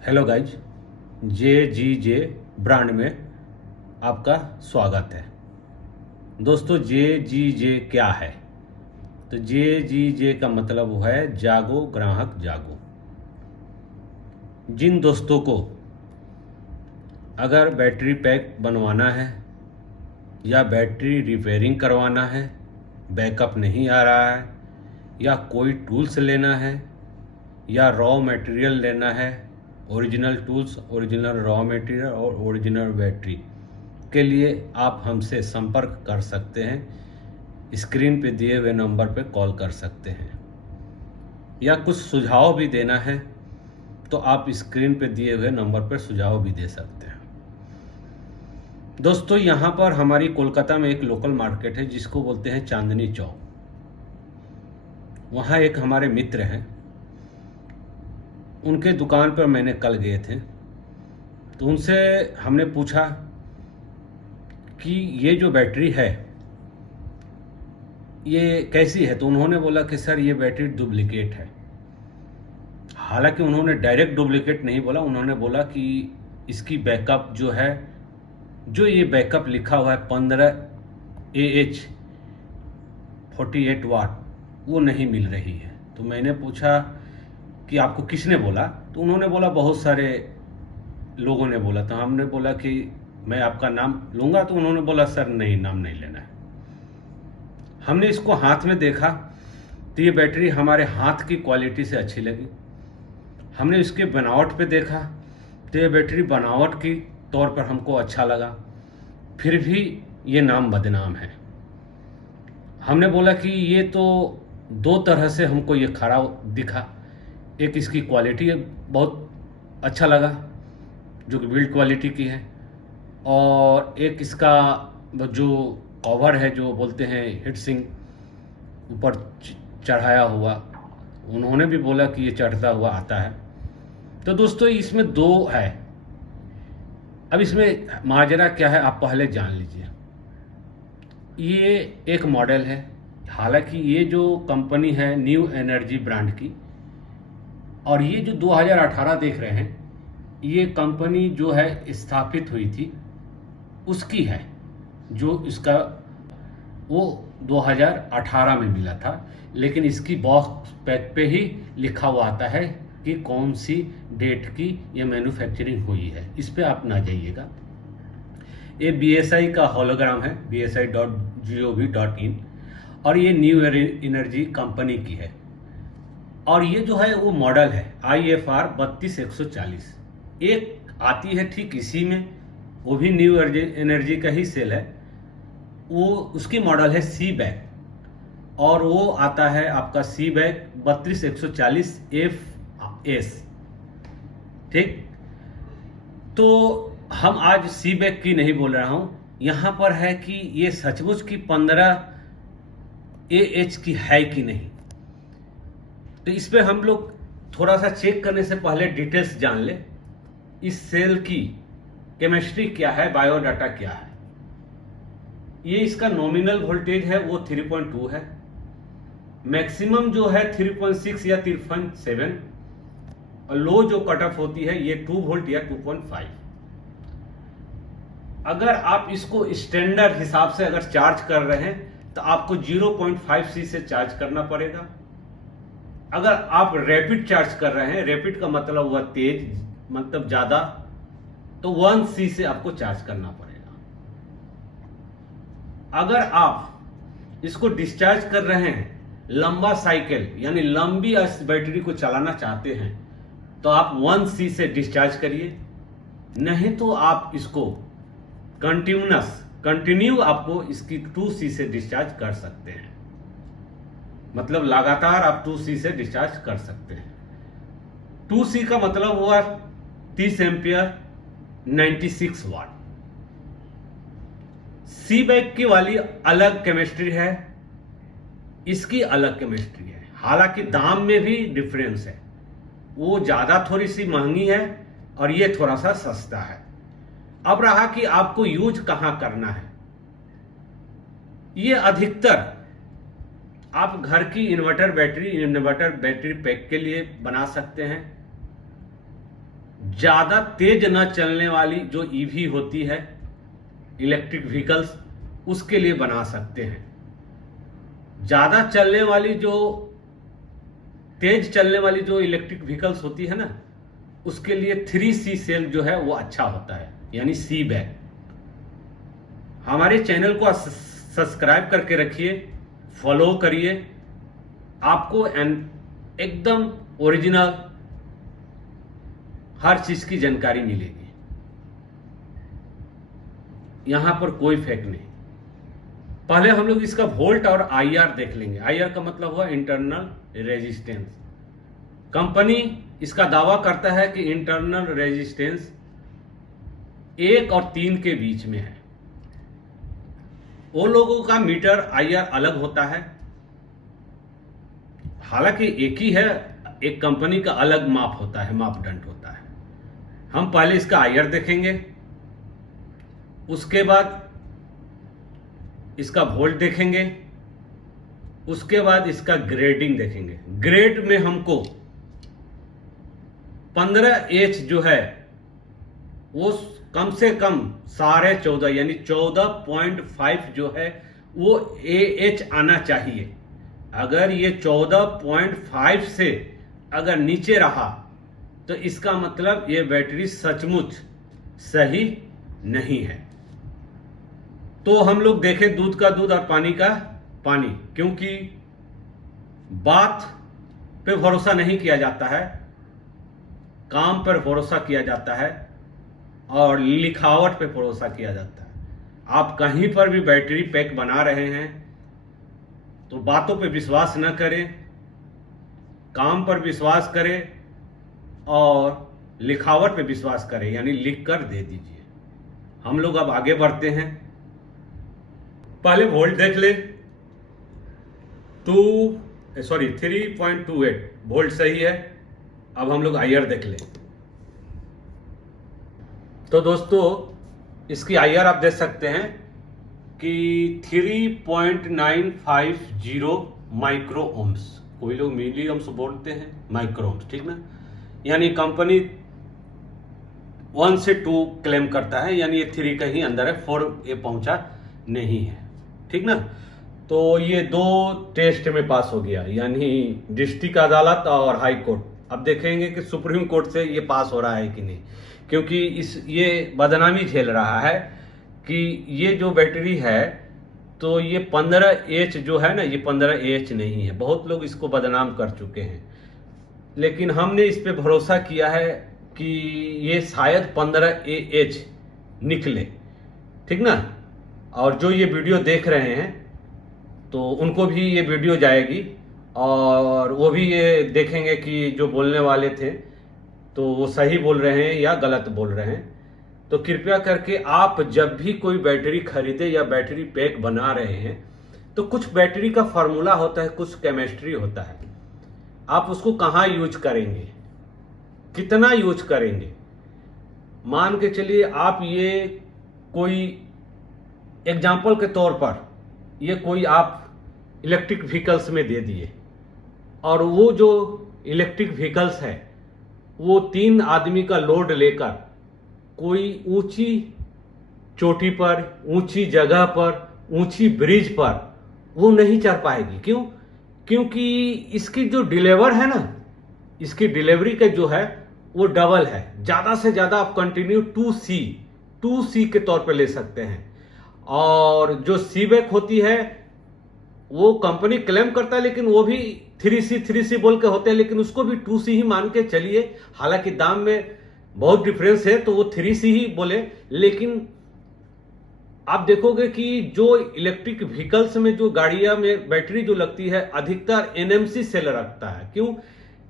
Hello guys, जे brand में आपका स्वागत है। दोस्तों, जे क्या है? तो जे का मतलब है जागो ग्राहक जागो। जिन दोस्तों को अगर बैटरी पैक बनवाना है या बैटरी रिपेयरिंग करवाना है, बैकअप नहीं आ रहा है, या कोई टूल्स लेना है या रॉ मटेरियल लेना है, original tools, original raw material और ओरिजिनल बैटरी के लिए आप हमसे संपर्क कर सकते हैं। स्क्रीन पे दिए हुए नंबर पे कॉल कर सकते हैं, या कुछ सुझाव भी देना है तो आप स्क्रीन पे दिए हुए नंबर पर सुझाव भी दे सकते हैं। दोस्तों, यहाँ पर हमारी कोलकाता में एक लोकल मार्केट है जिसको बोलते हैं चांदनी चौक। वहाँ एक हमारे मित्र हैं, उनके दुकान पर मैंने कल गए थे, तो उनसे हमने पूछा कि ये जो बैटरी है ये कैसी है। तो उन्होंने बोला कि सर ये बैटरी डुप्लीकेट है। हालांकि उन्होंने डायरेक्ट डुप्लीकेट नहीं बोला, उन्होंने बोला कि इसकी बैकअप जो है, जो ये बैकअप लिखा हुआ है 15 AH 48 वाट, वो नहीं मिल रही है। तो मैंने पूछा कि आपको किसने बोला? तो उन्होंने बोला बहुत सारे लोगों ने बोला। तो हमने बोला कि मैं आपका नाम लूँगा? तो उन्होंने बोला सर नहीं, नाम नहीं लेना है। हमने इसको हाथ में देखा तो ये बैटरी हमारे हाथ की क्वालिटी से अच्छी लगी। हमने इसके बनावट पे देखा तो ये बैटरी बनावट की तौर पर हमको अच्छा लगा, फिर भी ये नाम बदनाम है। हमने बोला कि ये तो दो तरह से हमको ये खराब दिखा। एक, इसकी क्वालिटी बहुत अच्छा लगा जो कि बिल्ड क्वालिटी की है, और एक इसका जो कवर है, जो बोलते हैं हीट सिंक ऊपर चढ़ाया हुआ, उन्होंने भी बोला कि ये चढ़ता हुआ आता है। तो दोस्तों, इसमें दो है। अब इसमें माजरा क्या है आप पहले जान लीजिए। ये एक मॉडल है, हालांकि ये जो कंपनी है न्यू एनर्जी ब्रांड की, और ये जो 2018 देख रहे हैं, ये कंपनी जो है स्थापित हुई थी उसकी है, जो इसका वो 2018 में मिला था। लेकिन इसकी बॉक्स पैक पे ही लिखा हुआ आता है कि कौन सी डेट की ये मैन्युफैक्चरिंग हुई है। इस पे आप ना जाइएगा। ये BSI का होलोग्राम है, bsi.gov.in, और ये न्यू एनर्जी कंपनी की है। और ये जो है वो मॉडल है IFR 32140। एक आती है ठीक इसी में, वो भी न्यू एनर्जी का ही सेल है। वो उसकी मॉडल है सी बैक, और वो आता है आपका सी बैक 32140FS। ठीक, तो हम आज सी बैक की नहीं बोल रहा हूं, यहां पर है कि ये सचमुच की 15 AH की है कि नहीं। तो इस पे हम लोग थोड़ा सा चेक करने से पहले डिटेल्स जान ले। इस सेल की केमिस्ट्री क्या है, बायोडाटा क्या है। ये इसका नॉमिनल वोल्टेज है वो 3.2 है, मैक्सिमम जो है 3.6 या 3.7, और लो जो कट ऑफ होती है ये 2 वोल्ट या 2.5। अगर आप इसको स्टैंडर्ड हिसाब से अगर चार्ज कर रहे हैं तो आपको 0.5C से चार्ज करना पड़ेगा। अगर आप रैपिड चार्ज कर रहे हैं, रैपिड का मतलब हुआ तेज, मतलब ज्यादा, तो 1C से आपको चार्ज करना पड़ेगा। अगर आप इसको डिस्चार्ज कर रहे हैं, लंबा साइकिल यानी लंबी बैटरी को चलाना चाहते हैं, तो आप 1C से डिस्चार्ज करिए। नहीं तो आप इसको कंटिन्यू आपको इसकी 2C से डिस्चार्ज कर सकते हैं। मतलब लगातार आप 2C से डिस्चार्ज कर सकते हैं। 2C का मतलब हुआ 30 एम्पियर 96 वाट। सी बैक की वाली अलग केमिस्ट्री है, इसकी अलग केमिस्ट्री है। हालांकि दाम में भी डिफरेंस है, वो ज्यादा थोड़ी सी महंगी है और ये थोड़ा सा सस्ता है। अब रहा कि आपको यूज कहां करना है। ये अधिकतर आप घर की इन्वर्टर बैटरी पैक के लिए बना सकते हैं। ज़्यादा तेज न चलने वाली जो ईवी होती है, इलेक्ट्रिक व्हीकल्स, उसके लिए बना सकते हैं। ज़्यादा चलने वाली जो तेज चलने वाली जो इलेक्ट्रिक व्हीकल्स होती है ना, उसके लिए 3C सेल जो है वो अच्छा होता है, यानी सी बैग। हमारे चैनल को सब्सक्राइब करके रखिए, फॉलो करिए, आपको एकदम ओरिजिनल हर चीज की जानकारी मिलेगी। यहां पर कोई फेक नहीं। पहले हम लोग इसका वोल्ट और आईआर देख लेंगे। आईआर का मतलब हुआ इंटरनल रेजिस्टेंस। कंपनी इसका दावा करता है कि इंटरनल रेजिस्टेंस 1 और 3 के बीच में है। वो लोगों का मीटर आईआर अलग होता है, हालांकि एक ही है, एक कंपनी का अलग माप होता है, मापदंड होता है। हम पहले इसका आईआर देखेंगे, उसके बाद इसका वोल्ट देखेंगे, उसके बाद इसका ग्रेडिंग देखेंगे। ग्रेड में हमको 15H जो है वो कम से कम 14.5 यानी 14.5 जो है वो AH आना चाहिए। अगर ये 14.5 से अगर नीचे रहा तो इसका मतलब ये बैटरी सचमुच सही नहीं है। तो हम लोग देखें दूध का दूध और पानी का पानी, क्योंकि बात पे भरोसा नहीं किया जाता है, काम पर भरोसा किया जाता है और लिखावट पे भरोसा किया जाता है। आप कहीं पर भी बैटरी पैक बना रहे हैं तो बातों पे विश्वास न करें, काम पर विश्वास करें और लिखावट पे विश्वास करें, यानी लिख कर दे दीजिए। हम लोग अब आगे बढ़ते हैं। पहले वोल्ट देख ले, 3.28 वोल्ट सही है। अब हम लोग आईआर देख ले। तो दोस्तों इसकी आईआर आप देख सकते हैं कि 3.950 माइक्रो ओम्स। कोई लोग मिली ओम्स बोलते हैं, माइक्रो ओम्स, ठीक ना। यानी कंपनी 1 से 2 क्लेम करता है, यानी ये 3 का ही अंदर है, 4 ये पहुंचा नहीं है, ठीक ना। तो ये 2 टेस्ट में पास हो गया, यानी डिस्ट्रिक्ट अदालत और हाई कोर्ट। अब देखेंगे कि सुप्रीम कोर्ट से ये पास हो रहा है कि नहीं, क्योंकि ये बदनामी झेल रहा है कि ये जो बैटरी है तो ये 15H जो है ना, ये 15H नहीं है। बहुत लोग इसको बदनाम कर चुके हैं, लेकिन हमने इस पे भरोसा किया है कि ये शायद 15AH निकले, ठीक ना। और जो ये वीडियो देख रहे हैं तो उनको भी ये वीडियो जाएगी और वो भी ये देखेंगे कि जो बोलने वाले थे तो वो सही बोल रहे हैं या गलत बोल रहे हैं। तो कृपया करके आप जब भी कोई बैटरी खरीदे या बैटरी पैक बना रहे हैं तो कुछ बैटरी का फार्मूला होता है, कुछ केमिस्ट्री होता है। आप उसको कहाँ यूज करेंगे, कितना यूज करेंगे। मान के चलिए आप ये कोई एग्जाम्पल के तौर पर ये कोई आप इलेक्ट्रिक व्हीकल्स में दे दिए और वो जो इलेक्ट्रिक व्हीकल्स है वो 3 आदमी का लोड लेकर कोई ऊंची चोटी पर, ऊंची जगह पर, ऊंची ब्रिज पर वो नहीं चढ़ पाएगी। क्यों? क्योंकि इसकी जो डिलीवर है ना, इसकी डिलीवरी का जो है वो डबल है। ज्यादा से ज्यादा आप कंटिन्यू 2C के तौर पे ले सकते हैं। और जो सी बैक होती है वो कंपनी क्लेम करता है, लेकिन वो भी 3C बोल के होते हैं, लेकिन उसको भी 2C ही मान के चलिए। हालांकि दाम में बहुत डिफरेंस है तो वो 3C ही बोले। लेकिन आप देखोगे कि जो इलेक्ट्रिक व्हीकल्स में जो गाड़ियां में बैटरी जो लगती है अधिकतर NMC सेल रखता है। क्यों?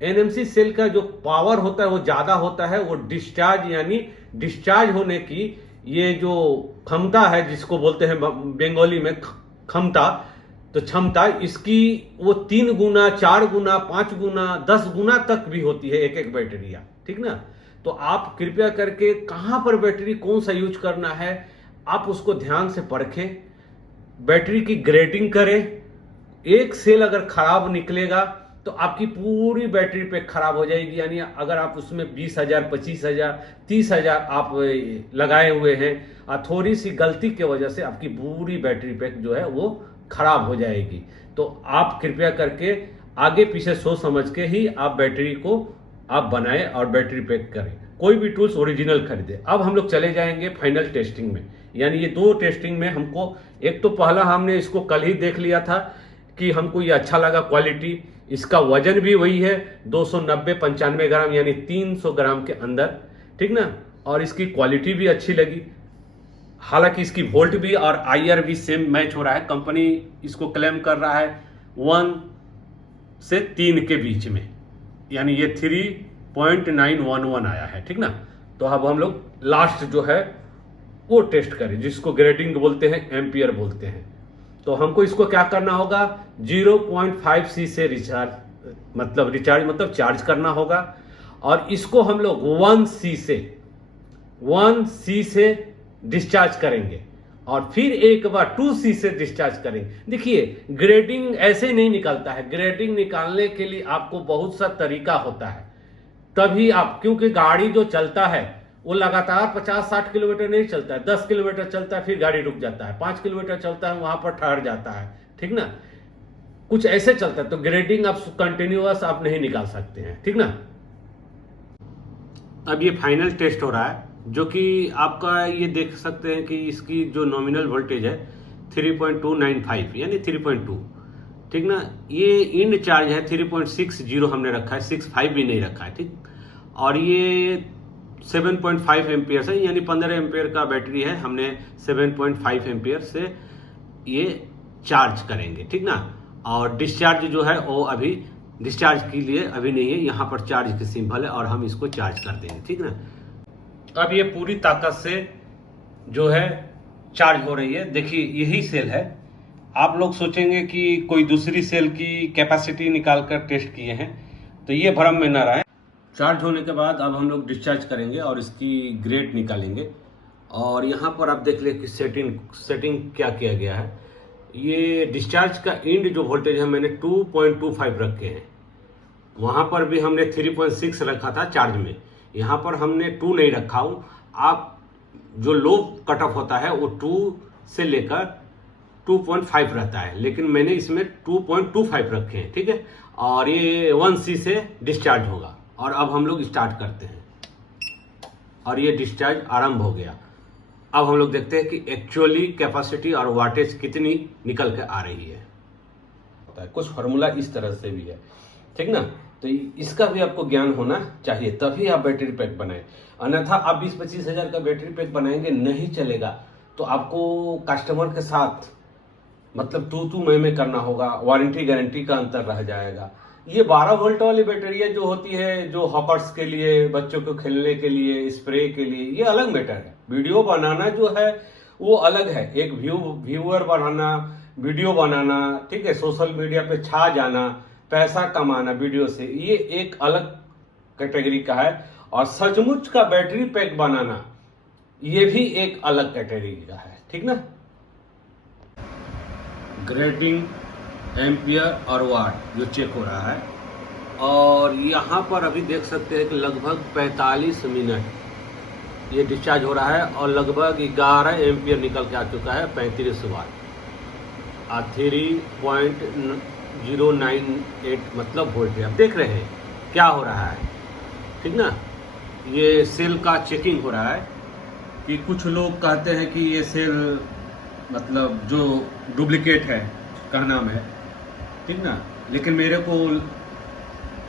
NMC सेल का जो पावर होता है वो ज्यादा होता है। वो डिस्चार्ज यानी डिस्चार्ज होने की ये जो क्षमता है, जिसको बोलते हैं बंगाली में क्षमता, तो क्षमता इसकी वो 3 गुना, 4 गुना, 5 गुना, 10 गुना तक भी होती है एक बैटरिया, ठीक ना। तो आप कृपया करके कहां पर बैटरी कौन सा यूज करना है आप उसको ध्यान से परखें, बैटरी की ग्रेडिंग करें। एक सेल अगर खराब निकलेगा तो आपकी पूरी बैटरी पैक खराब हो जाएगी। यानी अगर आप उसमें 20,000, 25,000, 30,000 आप लगाए हुए हैं और थोड़ी सी गलती की वजह से आपकी पूरी बैटरी पैक जो है वो खराब हो जाएगी। तो आप कृपया करके आगे पीछे सोच समझ के ही आप बैटरी को आप बनाएं और बैटरी पैक करें। कोई भी टूल्स ओरिजिनल खरीदे। अब हम लोग चले जाएंगे फाइनल टेस्टिंग में। यानी ये 2 टेस्टिंग में हमको, एक तो पहला हमने इसको कल ही देख लिया था कि हमको ये अच्छा लगा क्वालिटी। इसका वजन भी वही है 290-95 ग्राम, यानी 300 ग्राम के अंदर, ठीक ना। और इसकी क्वालिटी भी अच्छी लगी। हालांकि इसकी वोल्ट भी और IR भी सेम मैच हो रहा है। कंपनी इसको क्लेम कर रहा है 1 से 3 के बीच में, यानी ये 3.911 आया है, ठीक ना। तो अब हम लोग लास्ट जो है वो टेस्ट करें, जिसको ग्रेडिंग बोलते हैं, एम्पियर बोलते हैं। तो हमको इसको क्या करना होगा, 0.5C से रिचार्ज मतलब चार्ज करना होगा। और इसको हम लोग 1C से डिस्चार्ज करेंगे और फिर एक बार 2C से डिस्चार्ज करेंगे। देखिए, ग्रेडिंग ऐसे नहीं निकलता है। ग्रेडिंग निकालने के लिए आपको बहुत सा तरीका होता है, तभी आप, क्योंकि गाड़ी जो चलता है वो लगातार 50-60 किलोमीटर नहीं चलता है, 10 किलोमीटर चलता है फिर गाड़ी रुक जाता है, 5 किलोमीटर चलता है वहां पर ठहर जाता है, ठीक ना। कुछ ऐसे चलता है। तो ग्रेडिंग आप कंटिन्यूअस आप नहीं निकाल सकते हैं, ठीक ना। अब ये फाइनल टेस्ट हो रहा है, जो कि आपका ये देख सकते हैं कि इसकी जो नॉमिनल वोल्टेज है 3.295 यानी 3.2, ठीक ना। ये इंड चार्ज है 3.60 हमने रखा है, 65 भी नहीं रखा है, ठीक। और ये 7.5 एम्पियर है, यानी 15 एम्पियर का बैटरी है। हमने 7.5 एम्पियर से ये चार्ज करेंगे, ठीक ना। और डिस्चार्ज जो है वो अभी डिस्चार्ज के लिए अभी नहीं है, यहाँ पर चार्ज की सिंबल है और हम इसको चार्ज कर देंगे, ठीक ना। अब ये पूरी ताकत से जो है चार्ज हो रही है। देखिए, यही सेल है। आप लोग सोचेंगे कि कोई दूसरी सेल की कैपेसिटी निकाल कर टेस्ट किए हैं, तो ये भ्रम में न रहे। चार्ज होने के बाद अब हम लोग डिस्चार्ज करेंगे और इसकी ग्रेड निकालेंगे। और यहाँ पर आप देख ले कि सेटिंग क्या किया गया है। ये डिस्चार्ज का इंड जो वोल्टेज है मैंने 2.25 रखे हैं। वहाँ पर भी हमने 3.6 रखा था चार्ज में, यहाँ पर हमने 2 नहीं रखा हूँ। आप जो लो कट ऑफ होता है वो 2 से लेकर 2.5 रहता है, लेकिन मैंने इसमें 2.25 रखे हैं, ठीक है। और ये 1C से डिस्चार्ज होगा। और अब हम लोग स्टार्ट करते हैं और ये डिस्चार्ज आरंभ हो गया। अब हम लोग देखते हैं कि एक्चुअली कैपेसिटी और वाटेज कितनी निकल के आ रही है। कुछ फार्मूला इस तरह से भी है, ठीक ना। तो इसका भी आपको ज्ञान होना चाहिए, तभी आप बैटरी पैक बनाएं। अन्यथा आप 20-25 हजार का बैटरी पैक बनाएंगे, नहीं चलेगा। तो आपको कस्टमर के साथ मतलब तू मैं करना होगा, वारंटी गारंटी का अंतर रह जाएगा। ये 12 वोल्ट वाली बैटरियां जो होती है, जो हॉकर्स के लिए, बच्चों को खेलने के लिए, स्प्रे के लिए, ये अलग मैटर है। वीडियो बनाना जो है वो अलग है। एक व्यूअर बनाना, वीडियो बनाना, ठीक है, सोशल मीडिया पे छा जाना, पैसा कमाना वीडियो से, ये एक अलग कैटेगरी का है। और सचमुच का बैटरी पैक बनाना, ये भी एक अलग कैटेगरी का है, ठीक ना। ग्रेडिंग एम्पियर और वाट जो चेक हो रहा है, और यहाँ पर अभी देख सकते हैं कि लगभग 45 मिनट ये डिस्चार्ज हो रहा है और लगभग 11 एम्पियर निकल के आ चुका है, 35 वाट और 3.098 मतलब वोल्ट है। अब देख रहे हैं क्या हो रहा है, ठीक ना। ये सेल का चेकिंग हो रहा है कि कुछ लोग कहते हैं कि ये सेल मतलब जो डुप्लीकेट है का नाम है, ठीक ना। लेकिन मेरे को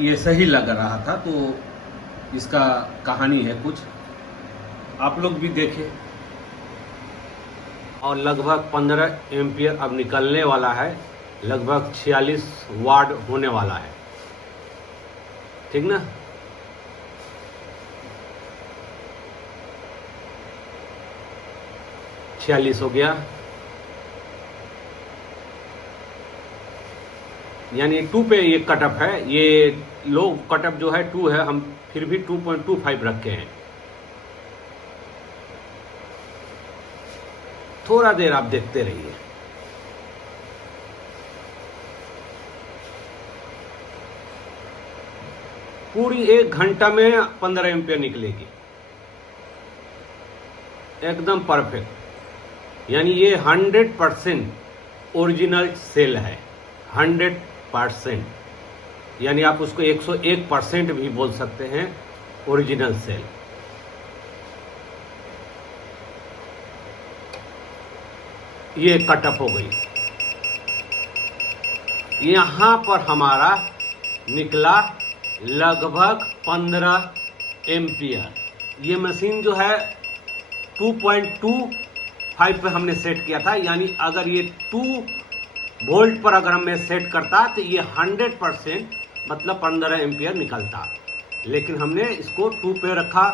ये सही लग रहा था, तो इसका कहानी है कुछ, आप लोग भी देखें। और लगभग 15 एम्पियर अब निकलने वाला है, लगभग 46 वाट होने वाला है, ठीक ना। छियालीस हो गया, यानी 2 पे ये कटअप है। ये लो कटअप जो है 2 है, हम फिर भी 2.25 रखे हैं। थोड़ा देर आप देखते रहिए। पूरी 1 घंटा में 15 एम्पियर निकलेगी, एकदम परफेक्ट। यानी ये 100% ओरिजिनल सेल है, 100%, यानी आप उसको 101% भी बोल सकते हैं ओरिजिनल सेल। ये कटअप हो गई। यहाँ पर हमारा निकला लगभग 15 एम्पियर। ये मशीन जो है 2.25 पे हमने सेट किया था, यानी अगर ये 2 वोल्ट पर अगर मैं सेट करता तो ये 100% मतलब 15 एम्पियर निकलता, लेकिन हमने इसको 2 पे रखा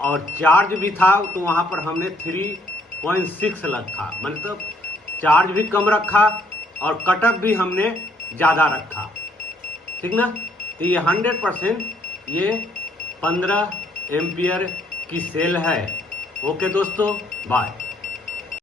और चार्ज भी था तो वहाँ पर हमने 3.6 रखा, मतलब चार्ज भी कम रखा और कटअप भी हमने ज़्यादा रखा, ठीक ना। तो ये 100% ये 15 एम्पियर की सेल है। ओके दोस्तों, बाय।